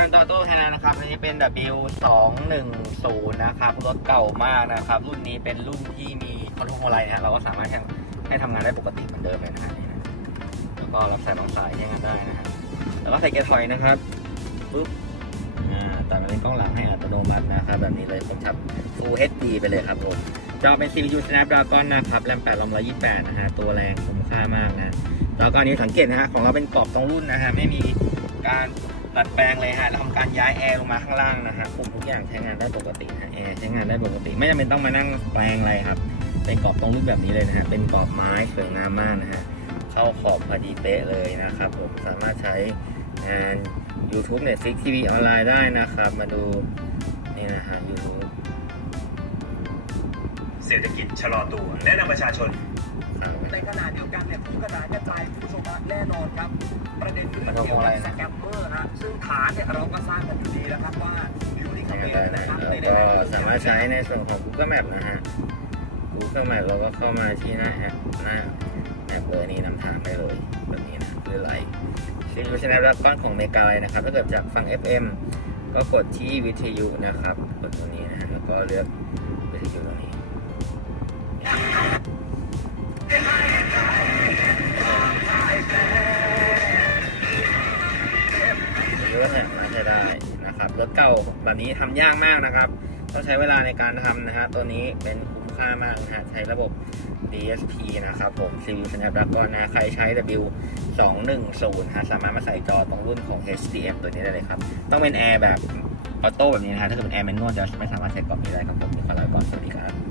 การต่อตู้ไทยแลนด์นะครับอันนี้เป็น W 2 1 0นะครับรถเก่ามากนะครับ รุ่นนี้เป็นรุ่นที่มีคอนโทรลอะไรนะฮะเราก็สามารถให้ให้ทำงานได้ปกติเหมือนเดิมเลยนะฮะแล้วก็รับสายบางสายใช้งานได้นะฮะแล้วก็ใส่เกียร์ถอยนะครับปุ๊บอ่าแต่มันเป็นกล้องหลังให้อัตโนมัตินะครับ แบบนี้เลยผมชับ Full HD ไปเลยครับผมจอเป็น CPU Snapdragon นะครับแรม8 128นะฮะตัวแรงคุ้มค่ามากนะแล้วก็อันนี้สังเกตนะฮะของเราเป็นกรอบตรงรุ่นนะฮะไม่มีการ ดัดแปลงเลยฮะเราทำการย้ายแอร์ลงมาข้างล่างนะฮะปุ่มทุกอย่างใช้งานได้ปกติฮะแอร์ใช้งานได้ปกติ ไม่จำเป็นต้องมานั่งแปลงอะไรครับ เป็นกรอบตรงรุ่นแบบนี้เลยนะฮะ เป็นกรอบไม้สวยงามมากนะฮะ เข้าขอบพอดีเป๊ะเลยนะครับผม สามารถใช้งาน YouTube Netflix TV ออนไลน์ได้นะครับ มาดูนี่นะฮะ YouTube เศรษฐกิจชะลอตัวแนะนำประชาชนครับในขณะเดียวกันเนี่ยผู้กระจายกระจายผู้ชมฮะแน่นอนครับ ประเด็นเรื่องเกี่ยวกับสแกมเมอร์ฮะ ซึ่งฐานเนี่ยเราก็ทราบกันอยู่ดีแล้วครับว่าอยู่ที่เขมรได้นะนะครับในแล้วก็สามารถใช้ในส่วนของ Google Map นะฮะ Google Map เราก็เข้ามาที่หน้าแอปหน้าแอปเลยนี่นำทางได้เลยแบบนี้นะคือไหลซีรีส์ชแนลรับก้อนของเมกาไลยนะครับ ถ้าเกิดจากฟัง FM ก็กดที่วิทยุนะครับ กดตรงนี้นะฮะแล้วก็เลือกวิทยุตรงนี้ นะครับรถเก่าแบบนี้ทำยากมากนะครับต้องใช้เวลาในการทำนะฮะตัวนี้เป็นคุ้มค่ามากนะฮะใช้ระบบ DSP นะครับผม c ิ u Snapdragon นะ ใครใช้ W 2 1 0ฮะสามารถมาใส่จอตรงรุ่นของ HDM ตัวนี้ได้เลยครับ ต้องเป็นแอร์แบบออโต้แบบนี้นะฮะถ้าเกิดเป็นแอร์แมนนวลจะไม่สามารถใช้กล่องนี้ได้ครับผมมีขอลาก่อนสวัสดีครับ